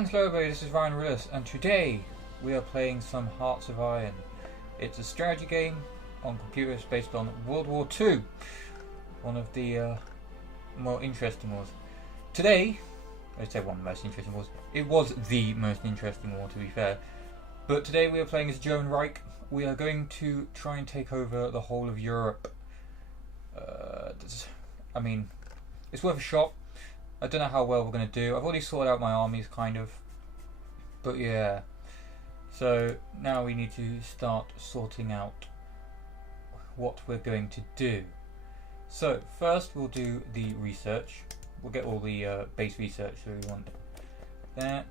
And hello everybody, this is Ryanarilus, and today we are playing some Hearts of Iron. It's a strategy game on computers based on World War II, one of the more interesting wars. Today, I'd say one of the most interesting wars. It was the most interesting war, to be fair. But today we are playing as German Reich. We are going to try and take over the whole of Europe. I mean, it's worth a shot. I don't know how well we're going to do. I've already sorted out my armies, kind of. But yeah. So now we need to start sorting out what we're going to do. So first we'll do the research. We'll get all the base research. So we want that.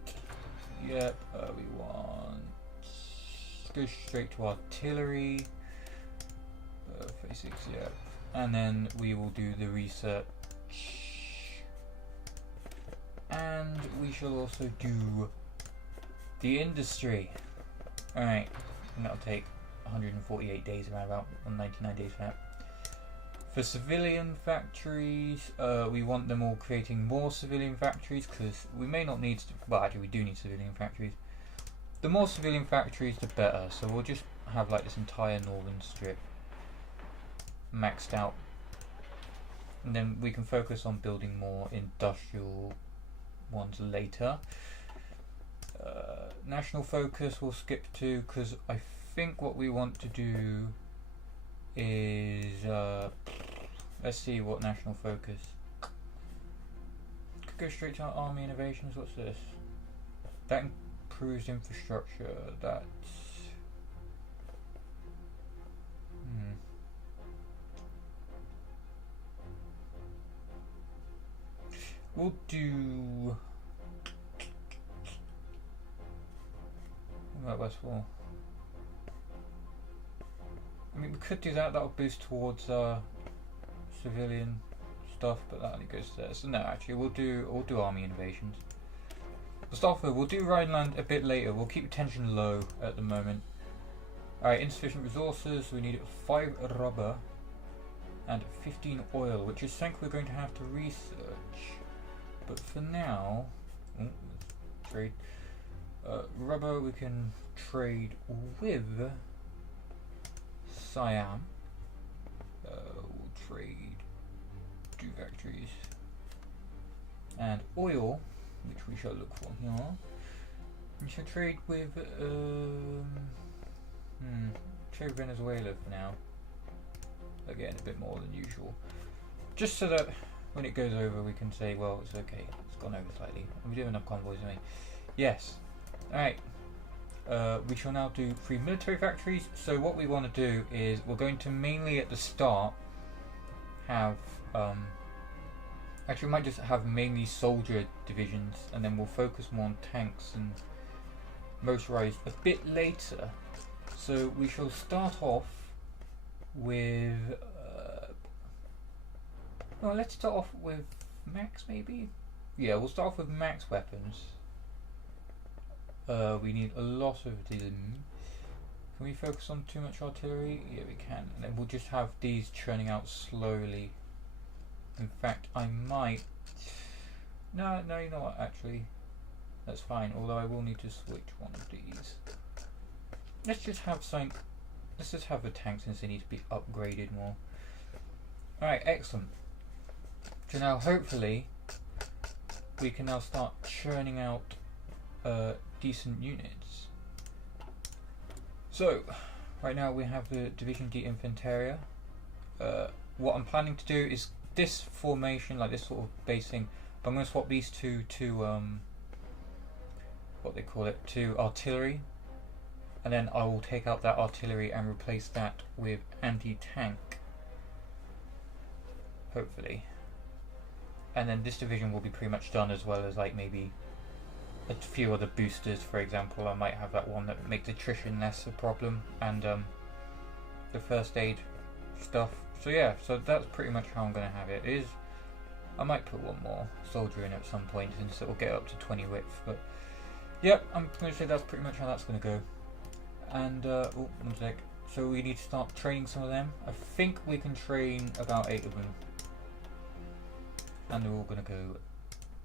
Yep. We want go straight to artillery. 36. Yep. And then we will do the research. And we shall also do the industry. Alright, and that'll take 148 days around about, 99 days for that. For civilian factories, we want them all creating more civilian factories, because we may not need, well actually we do need civilian factories. The more civilian factories the better, so we'll just have like this entire northern strip maxed out. And then we can focus on building more industrial ones later. National focus we'll skip to, because I think what we want to do is let's see what national focus could go straight to our army innovations. What's this? That improves infrastructure. That's we'll do West Wall. I mean, we could do that. That'll boost towards civilian stuff, but that only goes there. So no, actually, we'll do army innovations. To start with, we'll do Rhineland a bit later. We'll keep tension low at the moment. Alright, insufficient resources. We need 5 rubber and 15 oil, which is something we're going to have to research. But for now, trade. Rubber we can trade with Siam. We'll trade 2 factories. And oil, which we shall look for here. We shall trade with trade Venezuela for now. Again, a bit more than usual. Just so that when it goes over we can say, well, it's okay, it's gone over slightly. And we do have enough convoys, don't we? Yes. Alright. We shall now do 3 military factories. So what we want to do is we're going to mainly at the start have actually we might just have mainly soldier divisions, and then we'll focus more on tanks and motorized a bit later. So we shall start off with well, let's start off with max, maybe? Yeah, we'll start off with max weapons. We need a lot of them. Can we focus on too much artillery? Yeah, we can. And then we'll just have these churning out slowly. In fact, I might... No, you know what, actually. That's fine, although I will need to switch one of these. Let's just have some... Let's just have the tanks since they need to be upgraded more. Alright, excellent. So now, hopefully, we can now start churning out decent units. So, right now we have the Division de Infanteria. What I'm planning to do is this formation, like this sort of basing, but I'm going to swap these two to what they call it, to artillery, and then I will take out that artillery and replace that with anti-tank, hopefully. And then this division will be pretty much done, as well as like maybe a few other boosters. For example, I might have that one that makes attrition less a problem, and the first aid stuff. So yeah, so that's pretty much how I'm going to have it. I might put one more soldier in at some point since it will get up to 20 width, but yep, I'm going to say that's pretty much how that's going to go. And oh, one sec. So we need to start training some of them. I think we can train about 8 of them. And they're all going to go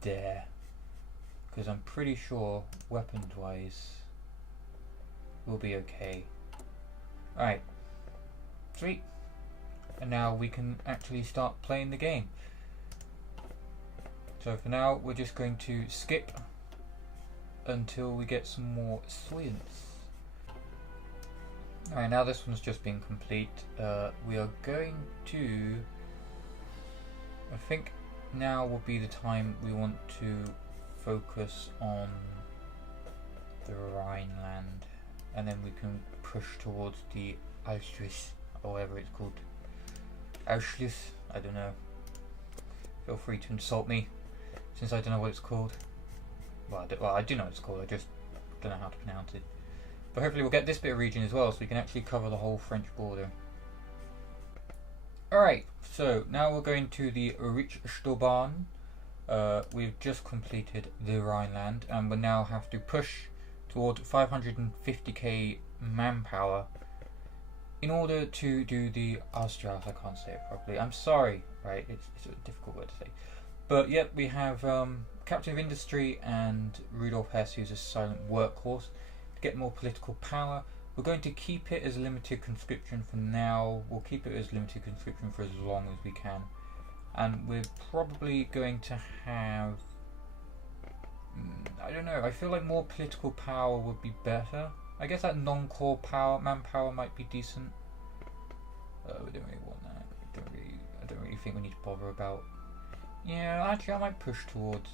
there. because I'm pretty sure weapons wise we'll be okay. Alright, sweet. And now we can actually start playing the game. So for now we're just going to skip until we get some more science. Alright, now this one's just been complete. We are going to, I think now will be the time we want to focus on the Rhineland, and then we can push towards the Auschwitz, or whatever it's called. Auschwitz, I don't know. Feel free to insult me, since I don't know what it's called. Well, I do know what it's called, I just don't know how to pronounce it. But hopefully we'll get this bit of region as well, so we can actually cover the whole French border. Alright, so now we're going to the Richtstobahn. We've just completed the Rhineland, and we now have to push toward 550k manpower in order to do the Austria. I can't say it properly. I'm sorry, right? It's a difficult word to say. But yep, we have Captain of Industry and Rudolf Hess, who's a silent workhorse, to get more political power. We're going to keep it as limited conscription for now. We'll keep it as limited conscription for as long as we can. And we're probably going to have, I don't know, I feel like more political power would be better. I guess that non-core power, manpower might be decent. We don't really want that. I don't really think we need to bother about. Yeah, actually I might push towards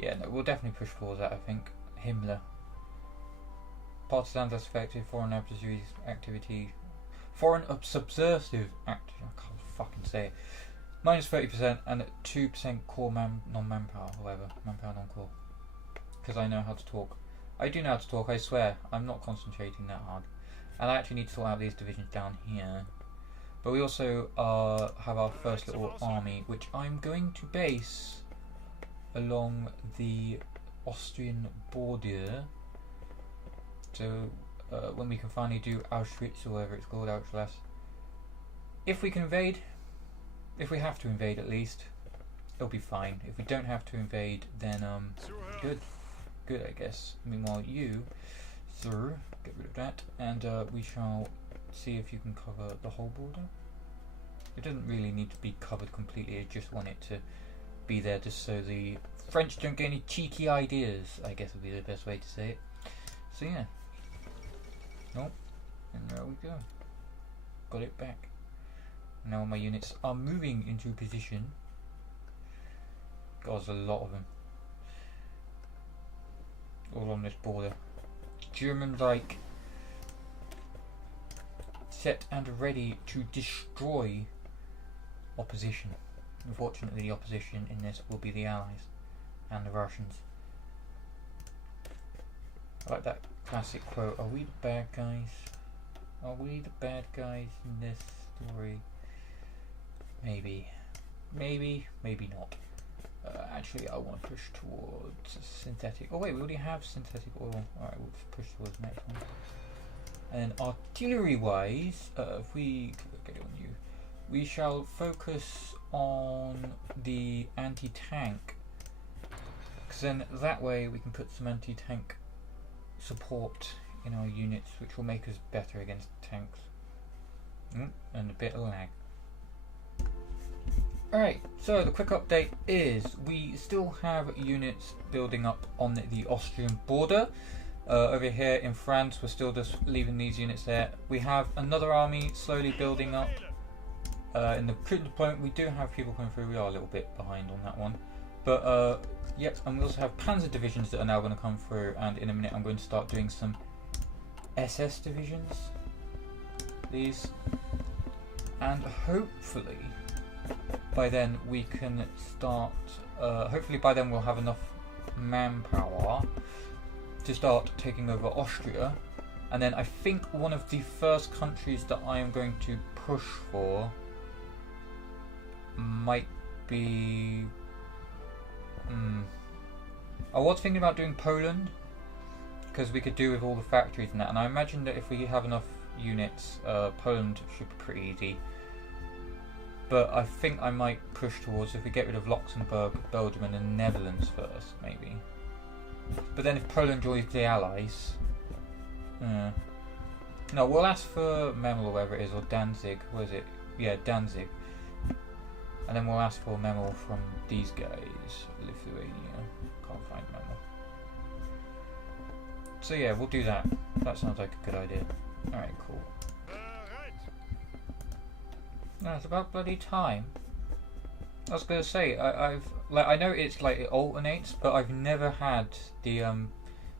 yeah, no, we'll definitely push towards that, I think. Himmler. Partisans as effective, foreign activity. Foreign subversive activity, I can't fucking say it. Minus 30% and 2% core non-manpower, however. Manpower non-core. Because I know how to talk. I do know how to talk, I swear. I'm not concentrating that hard. And I actually need to sort out these divisions down here. But we also have our first little army, which I'm going to base along the Austrian border. So when we can finally do Auschwitz, or whatever it's called, Auschwitz. If we can invade, if we have to invade at least, it'll be fine. If we don't have to invade, then good, I guess. Meanwhile, you, sir, get rid of that, and we shall see if you can cover the whole border. It doesn't really need to be covered completely. I just want it to be there just so the French don't get any cheeky ideas, I guess would be the best way to say it. So yeah. Nope. And there we go. Got it back. Now my units are moving into position. God, there's a lot of them. All on this border. German Reich. Set and ready to destroy opposition. Unfortunately, the opposition in this will be the Allies and the Russians. I like that classic quote, are we the bad guys? Are we the bad guys in this story? Maybe. Maybe not. Actually, I want to push towards synthetic. Oh wait, we already have synthetic oil. Alright, we'll push towards the next one. And artillery wise, if we get it on you, we shall focus on the anti-tank, because then that way we can put some anti-tank support in our units, which will make us better against tanks. And a bit of lag. Alright, so the quick update is we still have units building up on the Austrian border. Over here in France, we're still just leaving these units there. We have another army slowly building up. In the troop deployment, we do have people coming through. We are a little bit behind on that one. But, yep, and we also have panzer divisions that are now going to come through. And in a minute, I'm going to start doing some SS divisions. These. And hopefully, by then, we can start... hopefully by then we'll have enough manpower to start taking over Austria. And then I think one of the first countries that I am going to push for might be... I was thinking about doing Poland, because we could do with all the factories and that, and I imagine that if we have enough units, Poland should be pretty easy. But I think I might push towards, if we get rid of Luxembourg, Belgium and the Netherlands first, maybe. But then if Poland joins the Allies... no, we'll ask for Memel or whatever it is, or Danzig, what is it? Yeah, Danzig. And then we'll ask for Memel from these guys. Lithuania. Can't find Memel. So yeah, we'll do that. That sounds like a good idea. Alright, cool. No, it's about bloody time. I was gonna say, I know it's like it alternates, but I've never had the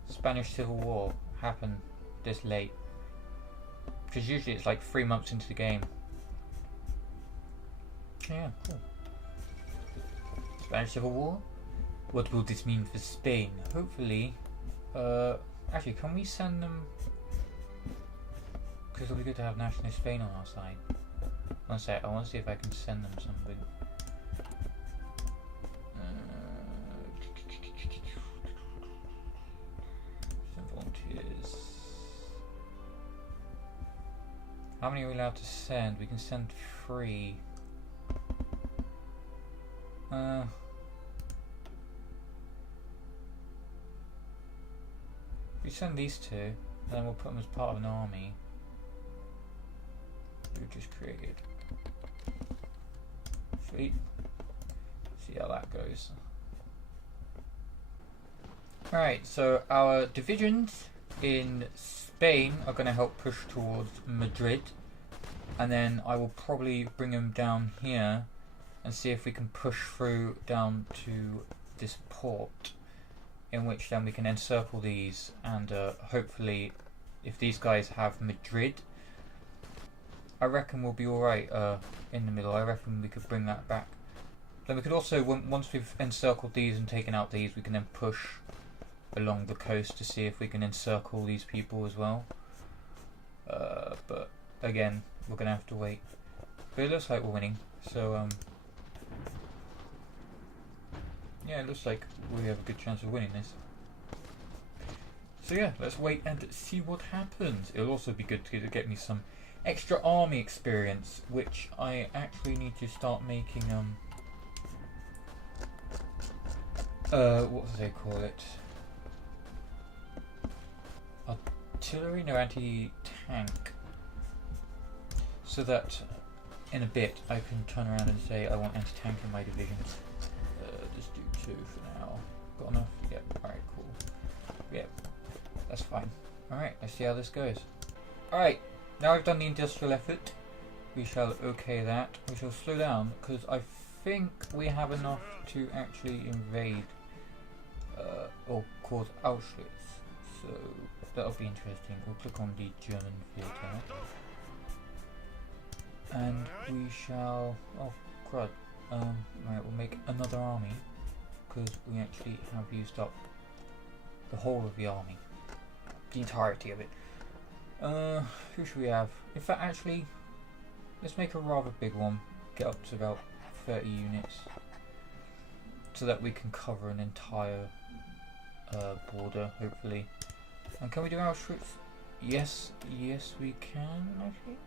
Spanish Civil War happen this late. Because usually it's like 3 months into the game. Yeah, cool. Spanish Civil War? What will this mean for Spain? Hopefully, actually, can we send them? Because it'll be good to have nationalist Spain on our side. One sec, I want to see if I can send them something. Send volunteers. How many are we allowed to send? We can send 3. We send these 2, and then we'll put them as part of an army we've just created. Sweet. See how that goes. Alright, so our divisions in Spain are going to help push towards Madrid, and then I will probably bring them down here and see if we can push through down to this port, in which then we can encircle these, and hopefully if these guys have Madrid, I reckon we'll be alright in the middle. I reckon we could bring that back. Then we could also, once we've encircled these and taken out these, we can then push along the coast to see if we can encircle these people as well. But again, we're going to have to wait. But it looks like we're winning, so yeah, it looks like we have a good chance of winning this. So yeah, let's wait and see what happens. It'll also be good to get me some extra army experience, which I actually need to start making, what do they call it? Artillery? No, anti-tank. So that in a bit I can turn around and say I want anti-tank in my division. Just do 2 for now. Got enough? Yep. Alright, cool. Yep. That's fine. Alright, let's see how this goes. Alright, now I've done the industrial effort. We shall okay that. We shall slow down, because I think we have enough to actually invade or cause Auschwitz. So that'll be interesting. We'll click on the German theatre. And we shall... oh, crud. Right, we'll make another army, because we actually have used up the whole of the army. The entirety of it. Who should we have? In fact, actually, let's make a rather big one. Get up to about 30 units. So that we can cover an entire border, hopefully. And can we do Auschwitz? Yes, yes we can, I think.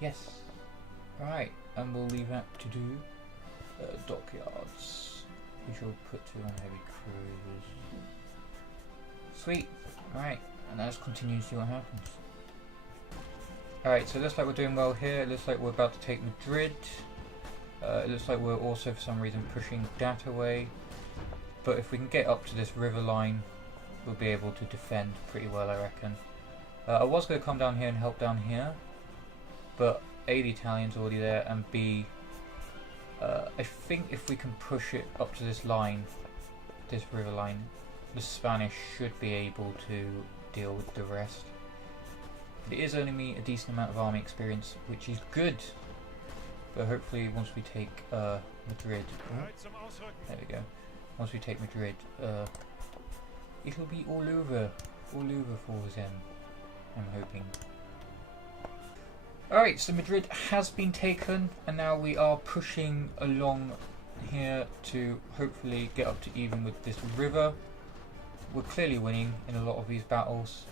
Yes. Right, and we'll leave that to do. Dockyards. We shall put 2 on heavy cruisers. Sweet. Alright, and let's continue to see what happens. Alright, so it looks like we're doing well here. It looks like we're about to take Madrid. It looks like we're also for some reason pushing that away. But if we can get up to this river line, we'll be able to defend pretty well, I reckon. I was going to come down here and help down here, but A, the Italian's already there, and B, I think if we can push it up to this line, this river line, the Spanish should be able to deal with the rest. It is earning me a decent amount of army experience, which is good. But hopefully once we take Madrid, there we go. Once we take Madrid, it'll be all over for them, I'm hoping. Alright, so Madrid has been taken, and now we are pushing along here to hopefully get up to even with this river. We're clearly winning in a lot of these battles.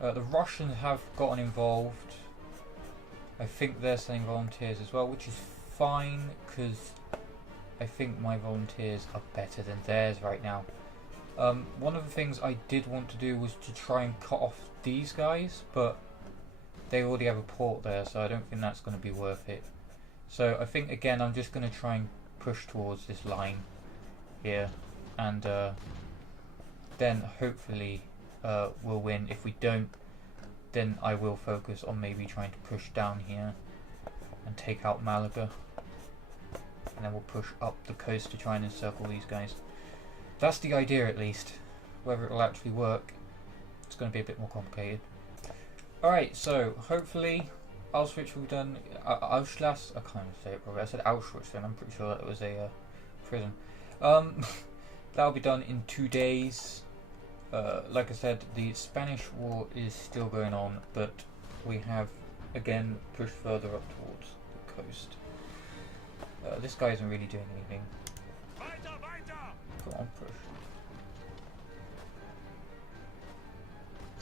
The Russians have gotten involved. I think they're sending volunteers as well, which is fine because I think my volunteers are better than theirs right now. One of the things I did want to do was to try and cut off these guys, but they already have a port there, so I don't think that's going to be worth it. So I think again I'm just going to try and push towards this line here, and then hopefully we'll win. If we don't, then I will focus on maybe trying to push down here and take out Malaga, and then we'll push up the coast to try and encircle these guys. That's the idea, at least. Whether it will actually work, it's going to be a bit more complicated. Alright, so hopefully Auschwitz will be done. Auschwitz? I can't even say it properly. I said Auschwitz, and I'm pretty sure that was a prison. That'll be done in 2 days. Like I said, the Spanish War is still going on, but we have again pushed further up towards the coast. This guy isn't really doing anything. Go on, push.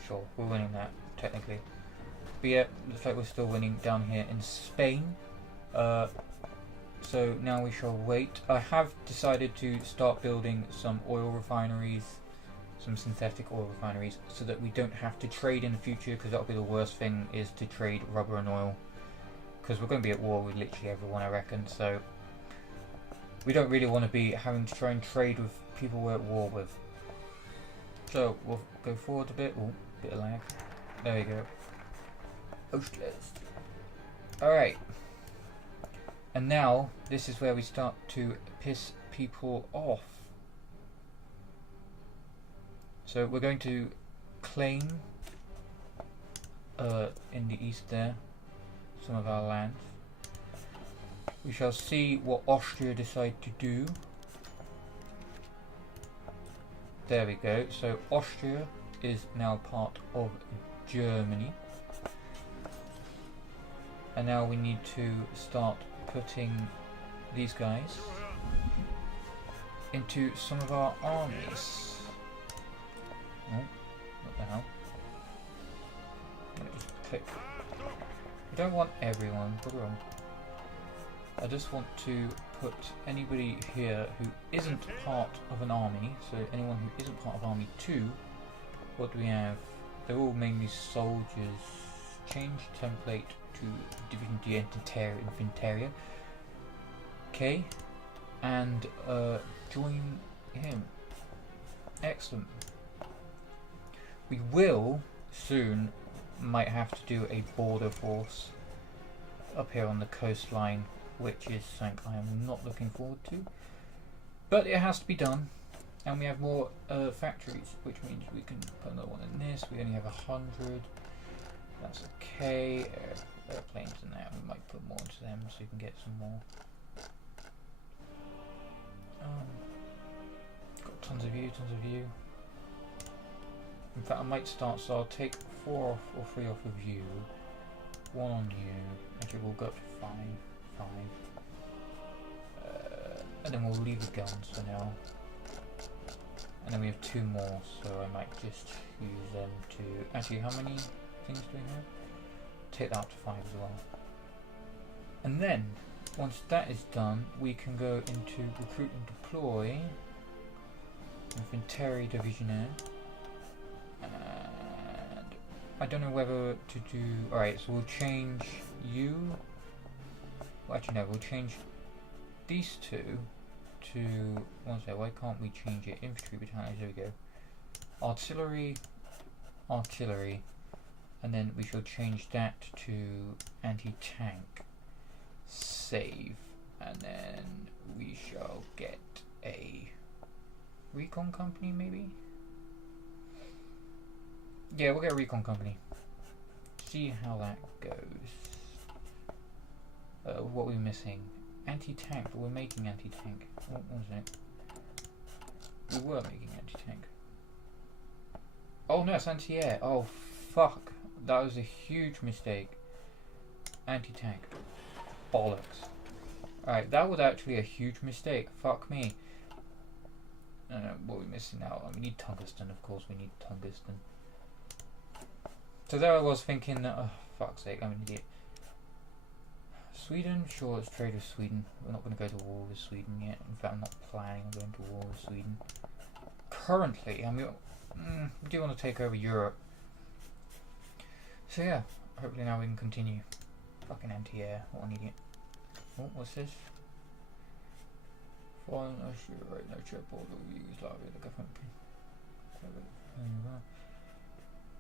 Sure, we're winning that, technically. But yeah, looks like we're still winning down here in Spain. So now we shall wait. I have decided to start building some oil refineries, some synthetic oil refineries, so that we don't have to trade in the future, because that'll be the worst thing, is to trade rubber and oil. Because we're going to be at war with literally everyone, I reckon, so we don't really want to be having to try and trade with people we're at war with. So we'll go forward a bit. Oh, bit of lag. There you go. Alright. And now this is where we start to piss people off. So we're going to claim in the east there some of our lands. We shall see what Austria decide to do. There we go. So Austria is now part of Germany. And now we need to start putting these guys into some of our armies. Oh, what the hell? Let me just click. We don't want everyone, put it on. I just want to put anybody here who isn't part of an army, so anyone who isn't part of Army 2. What do we have? They're all mainly soldiers. Change template to Division D Infanteria. Okay, and join him. Excellent. We will soon might have to do a border force up here on the coastline, which is something I am not looking forward to, but it has to be done. And we have more factories, which means we can put another one in this. We only have 100. That's okay. Airplanes in there. We might put more into them so you can get some more. Got tons of you, tons of you. In fact, I might start, so I'll take 4 off or 3 off of you. 1 on you. Actually, we'll go up to 5. And then we'll leave the guns for now. And then we have 2 more, so I might just use them to... Actually, how many things do we have? Take that up to 5 as well. And then, once that is done, we can go into recruit and deploy. Infantry Divisionaire. And I don't know whether to do... Alright, so we'll change you... Well, actually no, we'll change these 2 to... One second, why can't we change it? Infantry battalions, there we go. Artillery, artillery, and then we shall change that to anti-tank. Save, and then we shall get a recon company, maybe? Yeah, we'll get a recon company. See how that goes. What we're missing? Anti-tank, but we're making anti-tank. What was it? We were making anti-tank. Oh no, it's anti-air. Oh fuck. That was a huge mistake. Anti-tank. Bollocks. Alright, that was actually a huge mistake. Fuck me. What are we missing now? We need tungsten, of course we need tungsten. So there I was thinking that, oh fuck's sake, I'm an idiot. Sweden, sure, let's trade with Sweden. We're not going to go to war with Sweden yet. In fact, I'm not planning on going to war with Sweden. Currently, I mean, we do want to take over Europe. So yeah, hopefully now we can continue. Fucking anti-air, what an idiot. Oh, what's this? Foreign right, no trip border with Yugoslavia, the government.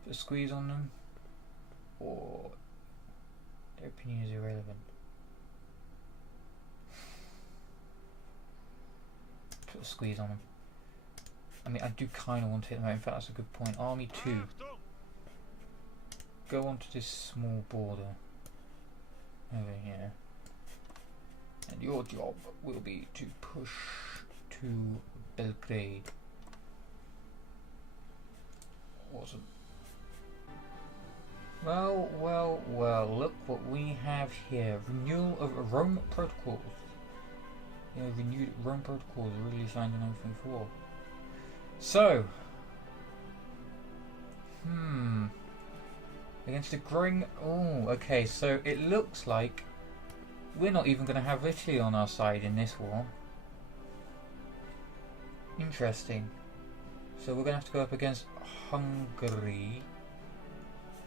Put a squeeze on them, or their opinion is irrelevant. Put a squeeze on them. I mean, I do kind of want to hit them out. In fact, that's a good point. Army 2. Go onto this small border over here. And your job will be to push to Belgrade. Awesome. Well, well, well, look what we have here. Renewal of Rome Protocols. Yeah, renewed Rome Protocols, originally signed in 1904. So, against a growing... Oh, okay, so it looks like we're not even going to have Italy on our side in this war. Interesting. So we're going to have to go up against Hungary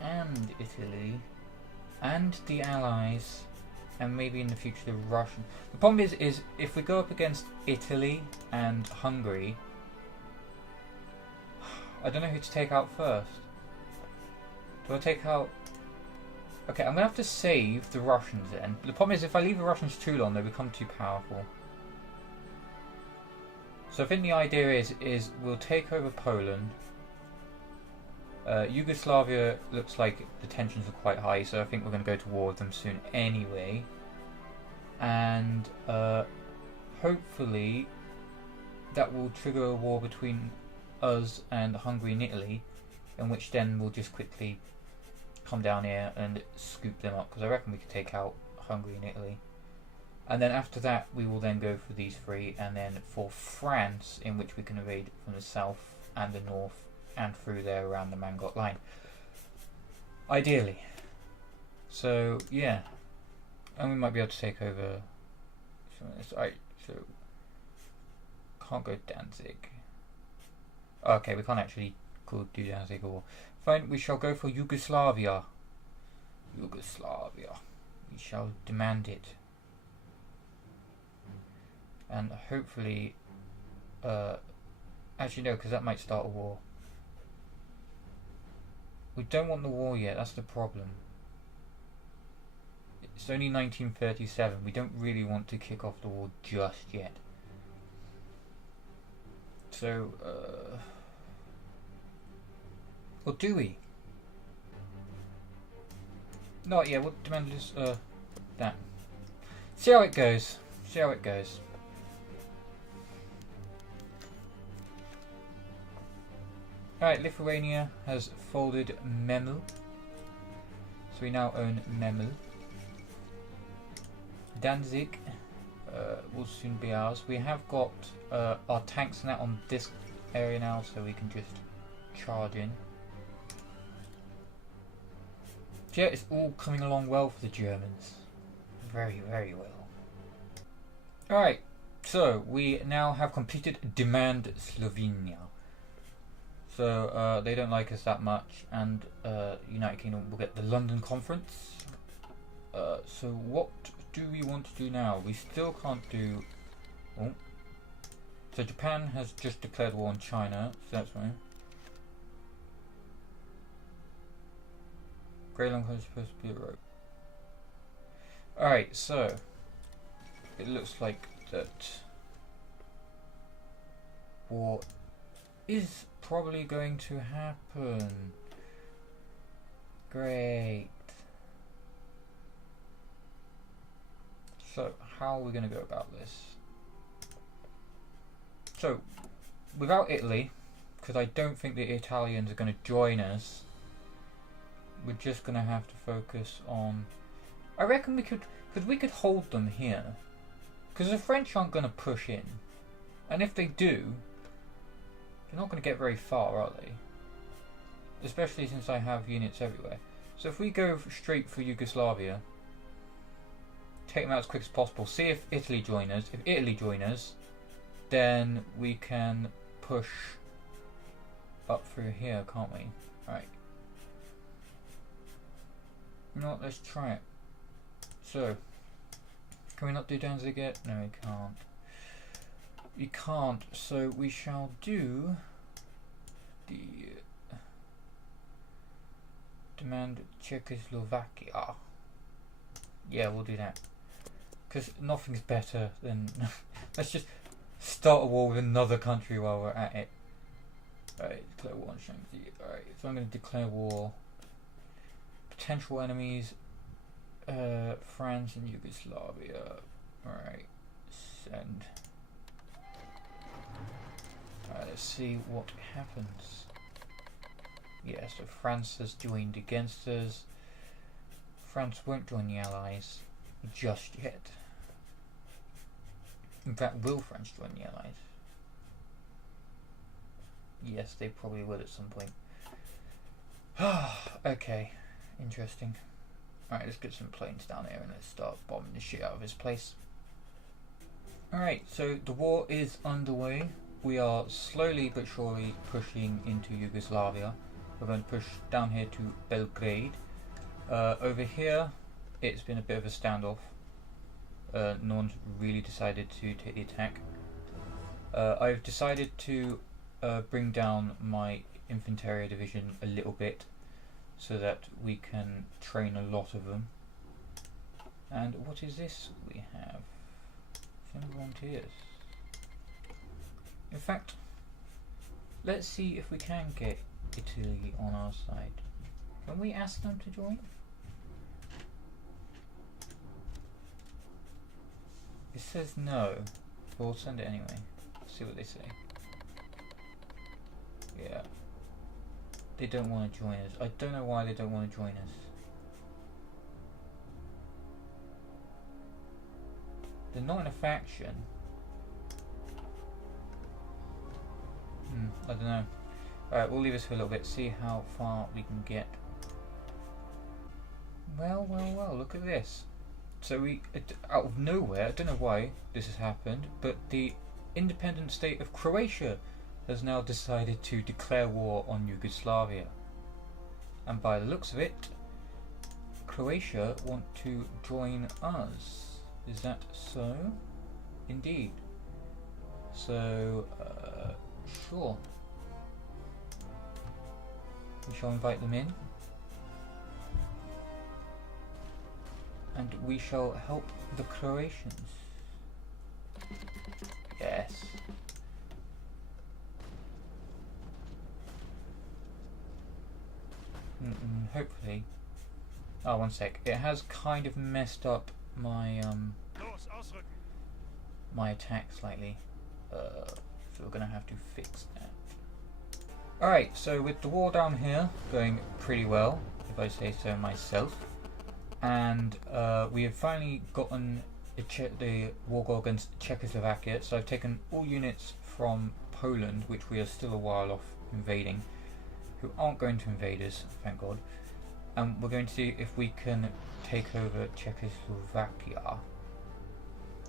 and Italy and the Allies and maybe in the future the Russian. The problem is if we go up against Italy and Hungary, I don't know who to take out first. Do I take out... Okay, I'm going to have to save the Russians then. The problem is if I leave the Russians too long, they become too powerful. So I think the idea is we'll take over Poland. Yugoslavia looks like the tensions are quite high, so I think we're going to go to war with them soon anyway. And hopefully that will trigger a war between us and Hungary and Italy, in which then we'll just quickly come down here and scoop them up, because I reckon we could take out Hungary and Italy. And then after that we will then go for these three, and then for France, in which we can invade from the south and the north and through there around the Mangot line. Ideally. So yeah. And we might be able to take over... Right, so... Can't go Danzig. Okay, we can't actually do Danzig or... Fine, we shall go for Yugoslavia. Yugoslavia. We shall demand it. And hopefully... actually no, because that might start a war. We don't want the war yet, that's the problem. It's only 1937, we don't really want to kick off the war just yet. So, or do we? Not yet, we'll demand this, that. See how it goes. See how it goes. Alright, Lithuania has folded Memel. So we now own Memel. Danzig will soon be ours. We have got our tanks now on this area now, so we can just charge in. Yeah, it's all coming along well for the Germans. Very, very well. Alright, so we now have completed Demand Slovenia. So they don't like us that much, and United Kingdom will get the London Conference. So what do we want to do now? We still can't do... Oh. So Japan has just declared war on China, so that's fine. Grey Long is supposed to be a rope. Alright, so it looks like that war is probably going to happen. Great. So, how are we going to go about this? So, without Italy, because I don't think the Italians are going to join us, we're just going to have to focus on... I reckon we could... Because we could hold them here. Because the French aren't going to push in. And if they do, they're not going to get very far, are they? Especially since I have units everywhere. So if we go straight for Yugoslavia, take them out as quick as possible. See if Italy join us. If Italy join us, then we can push up through here, can't we? Right. You know what? Let's try it. So, can we not do Danzig yet? No, we can't. We can't. So we shall do the demand Czechoslovakia. Yeah, we'll do that. Because nothing's better than let's just start a war with another country while we're at it. Alright, declare war on Shanxi. Alright, so I'm going to declare war. Potential enemies, France and Yugoslavia. Alright, send. Alright, let's see what happens. Yeah, so France has joined against us. France won't join the Allies just yet. In fact, will France join the Allies? Yes, they probably will at some point. Okay, interesting. Alright, let's get some planes down here and let's start bombing the shit out of this place. Alright, so the war is underway. We are slowly but surely pushing into Yugoslavia. We're going to push down here to Belgrade. Over here, it's been a bit of a standoff. No one's really decided to take the attack. I've decided to bring down my Infanteria division a little bit so that we can train a lot of them. And what is this we have? Some volunteers. In fact, let's see if we can get Italy on our side. Can we ask them to join? It says no, but we'll send it anyway. See what they say. Yeah. They don't want to join us. I don't know why they don't want to join us. They're not in a faction. I don't know. Alright, we'll leave this for a little bit, see how far we can get. Well, look at this. So we, out of nowhere, I don't know why this has happened, but the independent state of Croatia has now decided to declare war on Yugoslavia. And by the looks of it, Croatia want to join us. Is that so? Indeed. So, sure. We shall invite them in. And we shall help the Croatians. Yes. Hopefully. Oh, one sec. It has kind of messed up my my attack slightly. So we're gonna have to fix that. Alright, so with the war down here going pretty well, if I say so myself, and we have finally gotten the war goal against Czechoslovakia, so I've taken all units from Poland, which we are still a while off invading, who aren't going to invade us, thank God, and we're going to see if we can take over Czechoslovakia.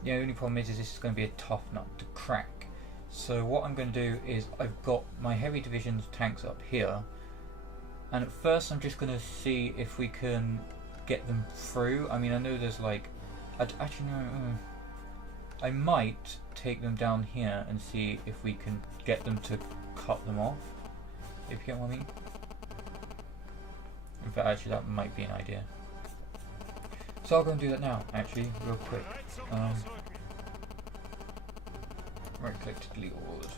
The only problem is this is going to be a tough nut to crack. So what I'm going to do is I've got my heavy division's tanks up here, and at first I'm just going to see if we can get them through. I mean, I know there's like, actually no, I might take them down here and see if we can get them to cut them off, if you get what I mean. In fact, actually that might be an idea. So I'll go and do that now, actually, real quick. Right click to delete all this,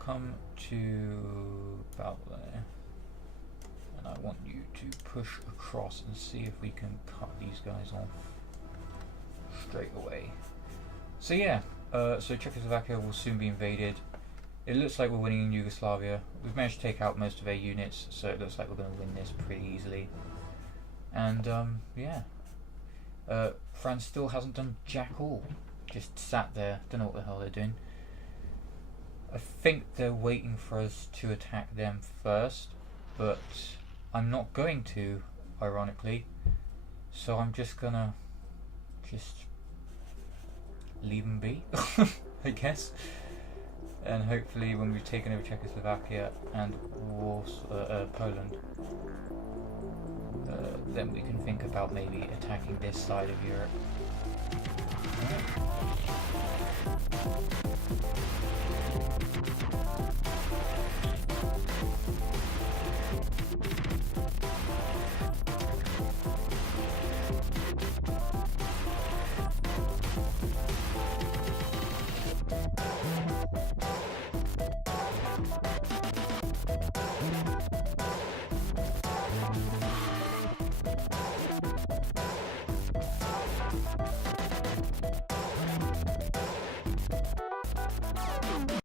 come to about there, and I want you to push across and see if we can cut these guys off straight away. So yeah, so Czechoslovakia will soon be invaded. It looks like we're winning in Yugoslavia. We've managed to take out most of their units, so it looks like we're going to win this pretty easily. And yeah, France still hasn't done jack all. Just sat there, don't know what the hell they're doing. I think they're waiting for us to attack them first, but I'm not going to, ironically. So I'm just gonna leave them be, I guess. And hopefully when we've taken over Czechoslovakia and Poland, then we can think about maybe attacking this side of Europe. Alright.